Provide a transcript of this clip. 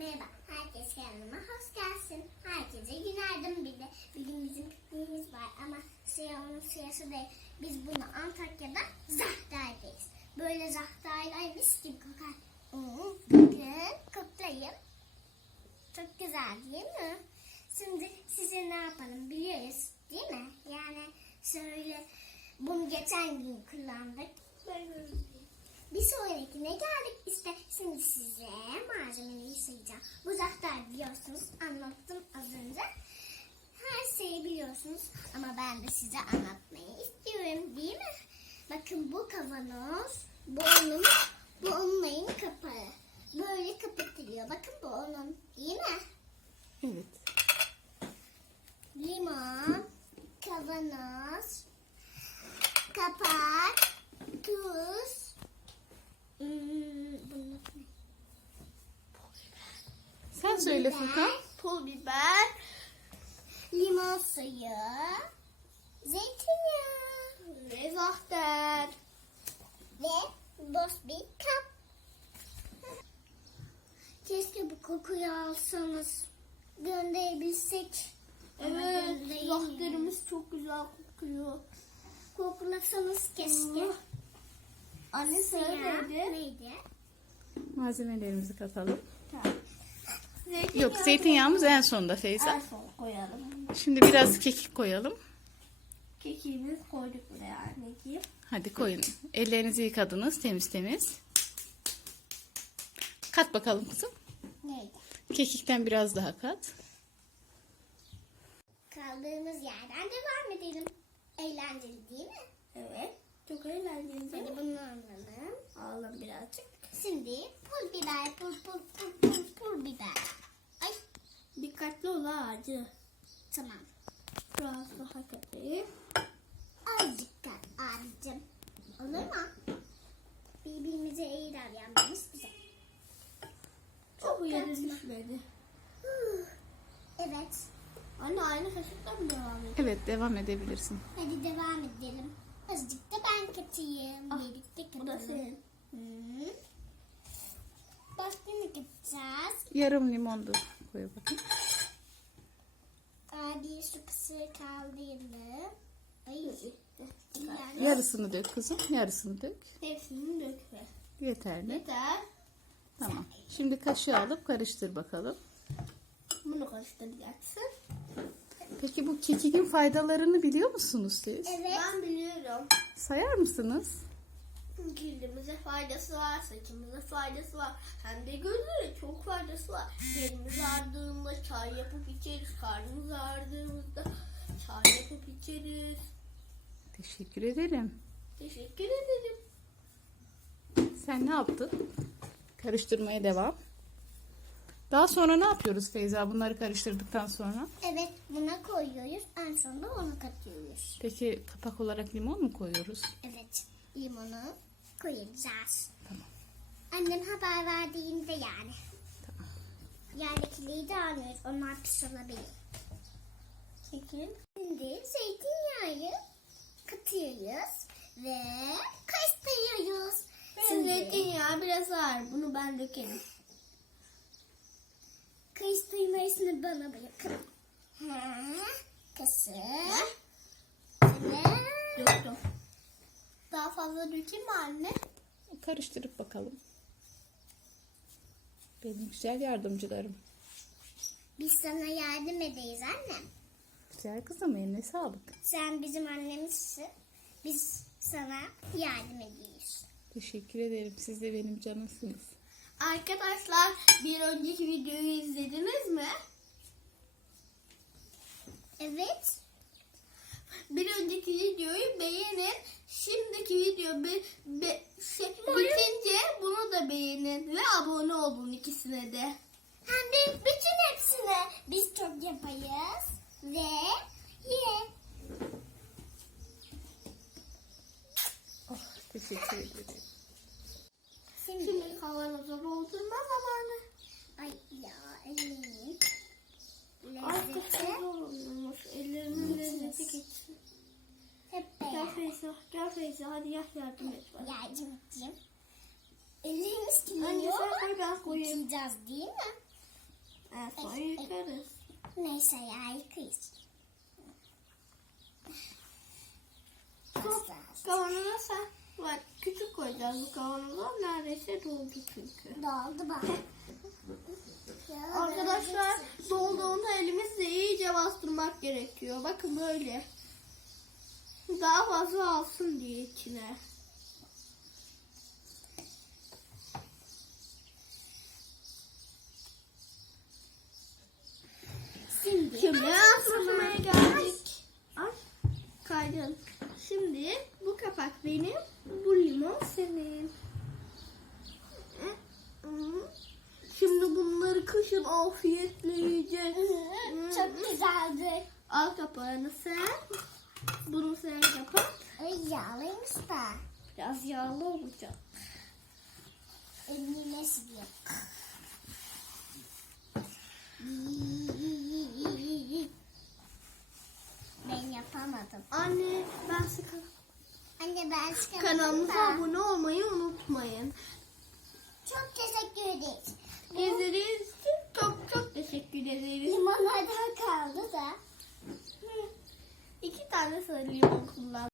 Merhaba, herkes kanalıma hoş gelsin. Herkese günaydın bir de. Bugün bizim pikniğimiz var ama siyahının siyası değil. Biz bunu Antakya'da Zahta'dayız. Böyle Zahta'yla mis gibi kokar. Bugün kutlayın. Çok güzel değil mi? Şimdi size ne yapalım biliyoruz değil mi? Yani şöyle bunu geçen gün kullandık. Böyle bir sonrakine geldik işte. Şimdi size malzemeleri sayacağım. Bu zahter biliyorsunuz anlattım az önce. Her şeyi biliyorsunuz ama ben de size anlatmayı istiyorum değil mi? Bakın bu kavanoz, bu onun, bu onun ayın kapağı. Böyle kapatılıyor. Bakın bu onun değil mi? Evet. Limon, kavanoz, kapak, tuz, hmm, bunun adı ne? Sen söyle Furkan. Pul biber, limon suyu, zeytinyağı ve zahter ve boş bir kap. Keşke bu kokuyu alsanız gönderebilsek. Evet, zahterimiz çok güzel kokuyor. Koklasanız keşke. Anne Siyah söyledi. neydi? Malzemelerimizi katalım. Zeytinyağı Yok zeytinyağımız en sonda en Feyza. son koyalım. Şimdi biraz kekik koyalım. Kekiğimiz koyduk buraya anneciğim. Hadi koyun. Ellerinizi yıkadınız temiz temiz. Kat bakalım kızım. Neydi? Kekikten biraz daha kat. Kaldığımız yerden devam edelim. Eğlenceli değil mi? Evet. Çok eğlenceli. Hadi bunu alalım. Alalım birazcık. Şimdi pul biber, pul pul pul pul pul biber. Ay Dikkatli ol acı. tamam. Biraz daha katayım. Azıcık kat abicim. Olur mu? Birbirimize iyi davranmamız güzel. Çok yere düşmedi. Evet. Anne aynı kaşıkla mı devam edelim? Evet devam edebilirsin. Hadi devam edelim. Azıcık da ben katayım. Ah, Birlikte Bu da katalım. senin. Hı. Başka ne katacağız? Yarım limon da koy bakayım. Adi su kısır kaldıralım. Ay. Yani Yarısını dök kızım. Yarısını dök. Hepsini dökme. Yeterli. Yeter. Tamam. Şimdi kaşığı alıp karıştır bakalım. Bunu karıştıracaksın. Peki bu kekiğin faydalarını biliyor musunuz siz? Evet. Ben biliyorum. Sayar mısınız? Cildimize faydası var, saçımıza faydası var. Hem de gözlere çok faydası var. Belimiz ağrıdığında çay yapıp içeriz. Karnımız ağrıdığımızda çay yapıp içeriz. Teşekkür ederim. Teşekkür ederim. Sen ne yaptın? Karıştırmaya devam. Daha sonra ne yapıyoruz Feyza bunları karıştırdıktan sonra? Evet buna koyuyoruz. En sonunda onu katıyoruz. Peki kapak olarak limon mu koyuyoruz? Evet. Limonu koyacağız. Tamam. Annem haber verdiğinde yani. Tamam. Yerdekileri de almıyoruz. Onlar pis olabilir. Çekil. Şimdi zeytinyağı katıyoruz ve karıştırıyoruz. Şimdi zeytinyağı biraz ağır. Bunu ben dökerim. Karıştırmasını bana bırakın. Ha. Ve Döktüm. Daha fazla dökeyim mi anne? Karıştırıp bakalım. Benim güzel yardımcılarım. biz sana yardım ederiz annem. Güzel kızım eline sağlık. Sen bizim annemizsin. Biz sana yardım ediyoruz. Teşekkür ederim. Siz de benim canımsınız. Arkadaşlar bir önceki videoyu izlediniz mi? Evet. Bir önceki videoyu beğenin. Şimdiki video be, be, şey, bitince bunu da beğenin ve abone olun ikisine de. Hem de bütün hepsine biz çok yapayız. Ve ye. Oh, teşekkür ederim. Şimdi, Şimdi kavanoza doldurma zamanı. ay ya. Artık Lezzeti olmuş. Ellerimin lezzeti geçsin. hep Gel. Feyza, gel Feyza hadi yap yardım et bana. Yardım edeyim. Ellerimiz kirleniyor sen koy ben koyayım. yıkayacağız değil mi? En son yıkarız. Neyse ya yıkayız. Kavanoza sen bak küçük koyacağız bu kavanoza. Neredeyse doldu çünkü. Doldu bak. Arkadaşlar dolduğunda elimizle iyice bastırmak gerekiyor. Bakın böyle. Daha fazla alsın diye içine. Şimdi, Şimdi asmaya geldik. Ay kaydın. Şimdi kapak benim, bu limon senin. Şimdi bunları kışın afiyetle yiyeceğiz. Çok güzeldi. Al kapağını sen. Bunu sen kapat. Yağlıymış da. Biraz yağlı olacak. Elini siliyor. Ben yapamadım. Anne ben sıkı. Anne ben çıkamadım Kanalımıza da. abone olmayı unutmayın. Çok teşekkür ederiz. İçin çok çok teşekkür ederiz. Limonlardan kaldı da. İki tane sarı limon kullandım.